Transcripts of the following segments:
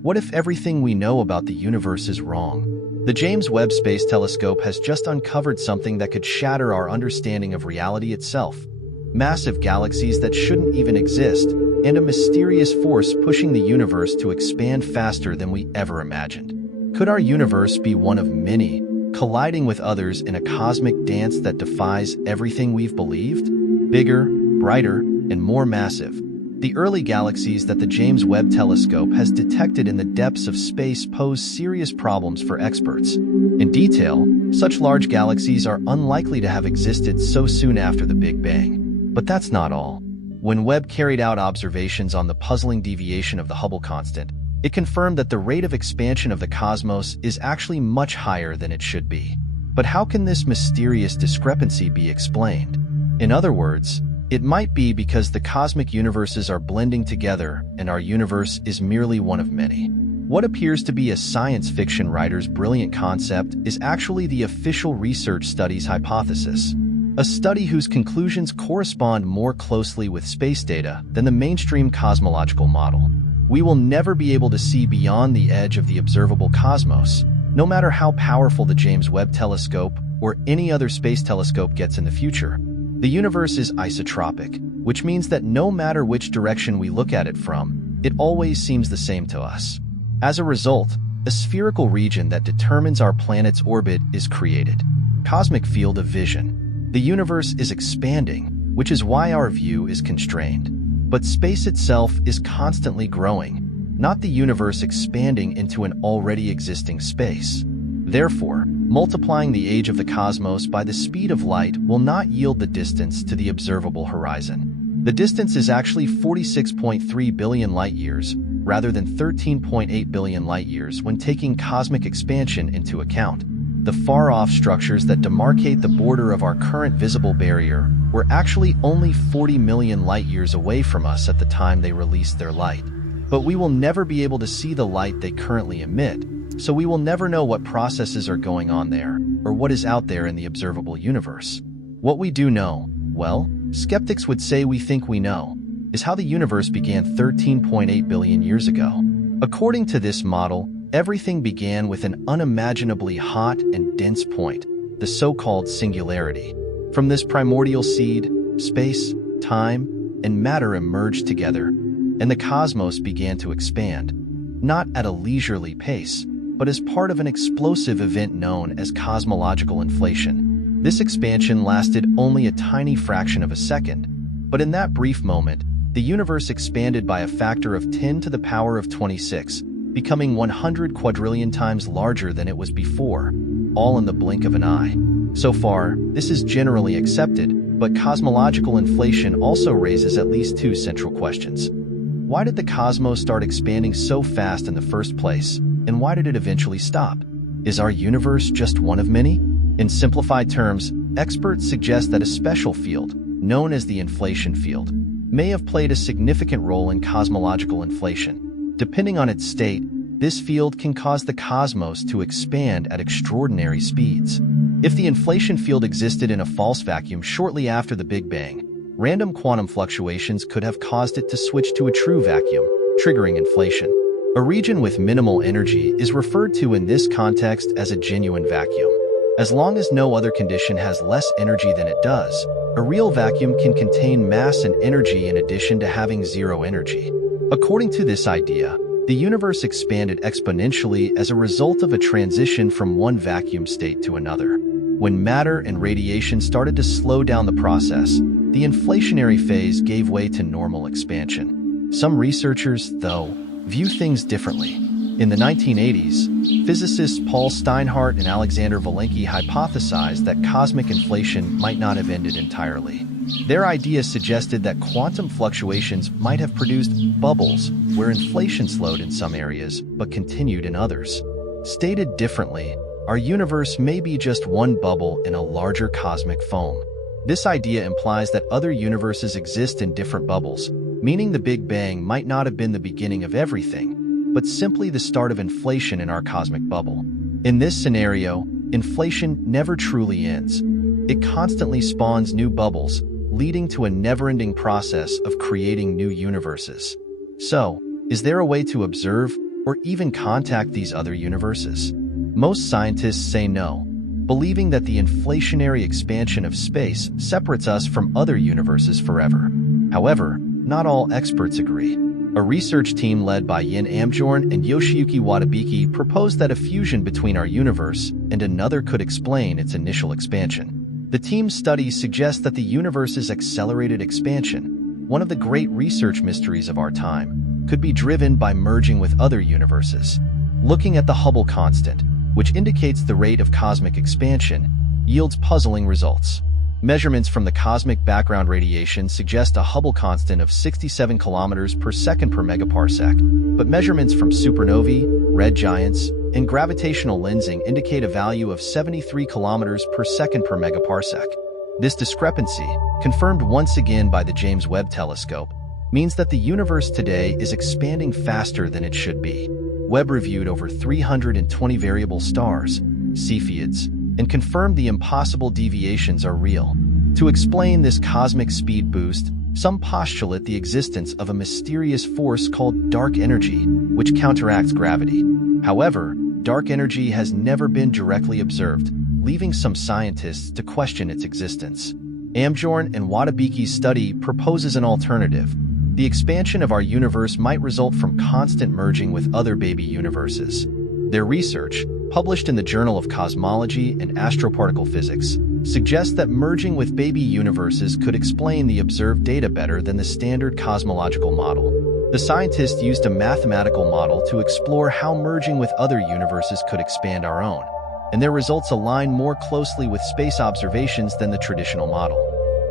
What if everything we know about the universe is wrong? The James Webb Space Telescope has just uncovered something that could shatter our understanding of reality itself. Massive galaxies that shouldn't even exist, and a mysterious force pushing the universe to expand faster than we ever imagined. Could our universe be one of many, colliding with others in a cosmic dance that defies everything we've believed? Bigger, brighter, and more massive. The early galaxies that the James Webb Telescope has detected in the depths of space pose serious problems for experts. In detail, such large galaxies are unlikely to have existed so soon after the Big Bang. But that's not all. When Webb carried out observations on the puzzling deviation of the Hubble constant, it confirmed that the rate of expansion of the cosmos is actually much higher than it should be. But how can this mysterious discrepancy be explained? In other words, it might be because the cosmic universes are blending together and our universe is merely one of many. What appears to be a science fiction writer's brilliant concept is actually the official research study's hypothesis. A study whose conclusions correspond more closely with space data than the mainstream cosmological model. We will never be able to see beyond the edge of the observable cosmos, no matter how powerful the James Webb Telescope or any other space telescope gets in the future. The universe is isotropic, which means that no matter which direction we look at it from, it always seems the same to us. As a result, a spherical region that determines our planet's orbit is created. Cosmic field of vision. The universe is expanding, which is why our view is constrained. But space itself is constantly growing, not the universe expanding into an already existing space. Therefore, multiplying the age of the cosmos by the speed of light will not yield the distance to the observable horizon. The distance is actually 46.3 billion light-years, rather than 13.8 billion light-years when taking cosmic expansion into account. The far-off structures that demarcate the border of our current visible barrier were actually only 40 million light-years away from us at the time they released their light. But we will never be able to see the light they currently emit, so we will never know what processes are going on there, or what is out there in the observable universe. What we do know, well, skeptics would say we think we know, is how the universe began 13.8 billion years ago. According to this model, everything began with an unimaginably hot and dense point, the so-called singularity. From this primordial seed, space, time, and matter emerged together, and the cosmos began to expand, not at a leisurely pace, but as part of an explosive event known as cosmological inflation. This expansion lasted only a tiny fraction of a second, but in that brief moment, the universe expanded by a factor of 10 to the power of 26, becoming 100 quadrillion times larger than it was before, all in the blink of an eye. So far, this is generally accepted, but cosmological inflation also raises at least two central questions. Why did the cosmos start expanding so fast in the first place? And why did it eventually stop? Is our universe just one of many? In simplified terms, experts suggest that a special field, known as the inflation field, may have played a significant role in cosmological inflation. Depending on its state, this field can cause the cosmos to expand at extraordinary speeds. If the inflation field existed in a false vacuum shortly after the Big Bang, random quantum fluctuations could have caused it to switch to a true vacuum, triggering inflation. A region with minimal energy is referred to in this context as a genuine vacuum. As long as no other condition has less energy than it does, a real vacuum can contain mass and energy in addition to having zero energy. According to this idea, the universe expanded exponentially as a result of a transition from one vacuum state to another. When matter and radiation started to slow down the process, the inflationary phase gave way to normal expansion. Some researchers, though, view things differently. In the 1980s, physicists Paul Steinhardt and Alexander Villenkey hypothesized that cosmic inflation might not have ended entirely. Their idea suggested that quantum fluctuations might have produced bubbles where inflation slowed in some areas but continued in others. Stated differently, our universe may be just one bubble in a larger cosmic foam. This idea implies that other universes exist in different bubbles, meaning the Big Bang might not have been the beginning of everything, but simply the start of inflation in our cosmic bubble. In this scenario, inflation never truly ends. It constantly spawns new bubbles, leading to a never-ending process of creating new universes. So, is there a way to observe or even contact these other universes? Most scientists say no, believing that the inflationary expansion of space separates us from other universes forever. However, not all experts agree. A research team led by Yin Amjorn and Yoshiyuki Watabiki proposed that a fusion between our universe and another could explain its initial expansion. The team's study suggests that the universe's accelerated expansion, one of the great research mysteries of our time, could be driven by merging with other universes. Looking at the Hubble constant, which indicates the rate of cosmic expansion, yields puzzling results. Measurements from the cosmic background radiation suggest a Hubble constant of 67 kilometers per second per megaparsec, but measurements from supernovae, red giants, and gravitational lensing indicate a value of 73 kilometers per second per megaparsec. This discrepancy, confirmed once again by the James Webb Telescope, means that the universe today is expanding faster than it should be. Webb reviewed over 320 variable stars, Cepheids, and confirmed the impossible deviations are real. To explain this cosmic speed boost, some postulate the existence of a mysterious force called dark energy, which counteracts gravity. However, dark energy has never been directly observed, leaving some scientists to question its existence. Amjorn and Watabiki's study proposes an alternative. The expansion of our universe might result from constant merging with other baby universes. Their research, published in the Journal of Cosmology and Astroparticle Physics, suggests that merging with baby universes could explain the observed data better than the standard cosmological model. The scientists used a mathematical model to explore how merging with other universes could expand our own, and their results align more closely with space observations than the traditional model.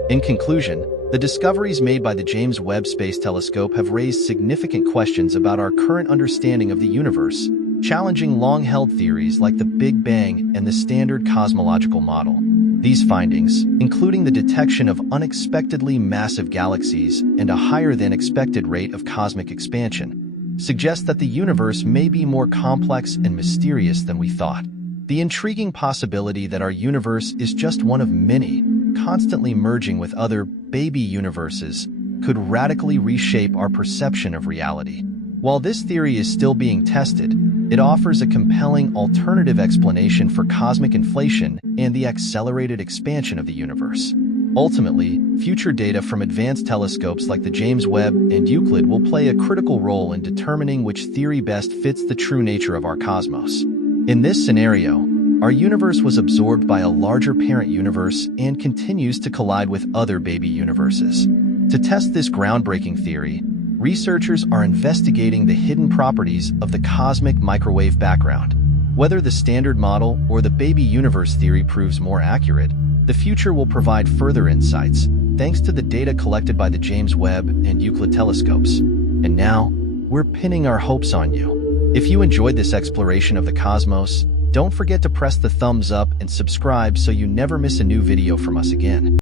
In conclusion, the discoveries made by the James Webb Space Telescope have raised significant questions about our current understanding of the universe, challenging long-held theories like the Big Bang and the standard cosmological model. These findings, including the detection of unexpectedly massive galaxies and a higher-than-expected rate of cosmic expansion, suggest that the universe may be more complex and mysterious than we thought. The intriguing possibility that our universe is just one of many, constantly merging with other baby universes, could radically reshape our perception of reality. While this theory is still being tested, it offers a compelling alternative explanation for cosmic inflation and the accelerated expansion of the universe. Ultimately, future data from advanced telescopes like the James Webb and Euclid will play a critical role in determining which theory best fits the true nature of our cosmos. In this scenario, our universe was absorbed by a larger parent universe and continues to collide with other baby universes. To test this groundbreaking theory, researchers are investigating the hidden properties of the cosmic microwave background. Whether the standard model or the baby universe theory proves more accurate, the future will provide further insights, thanks to the data collected by the James Webb and Euclid telescopes. And now, we're pinning our hopes on you. If you enjoyed this exploration of the cosmos, don't forget to press the thumbs up and subscribe so you never miss a new video from us again.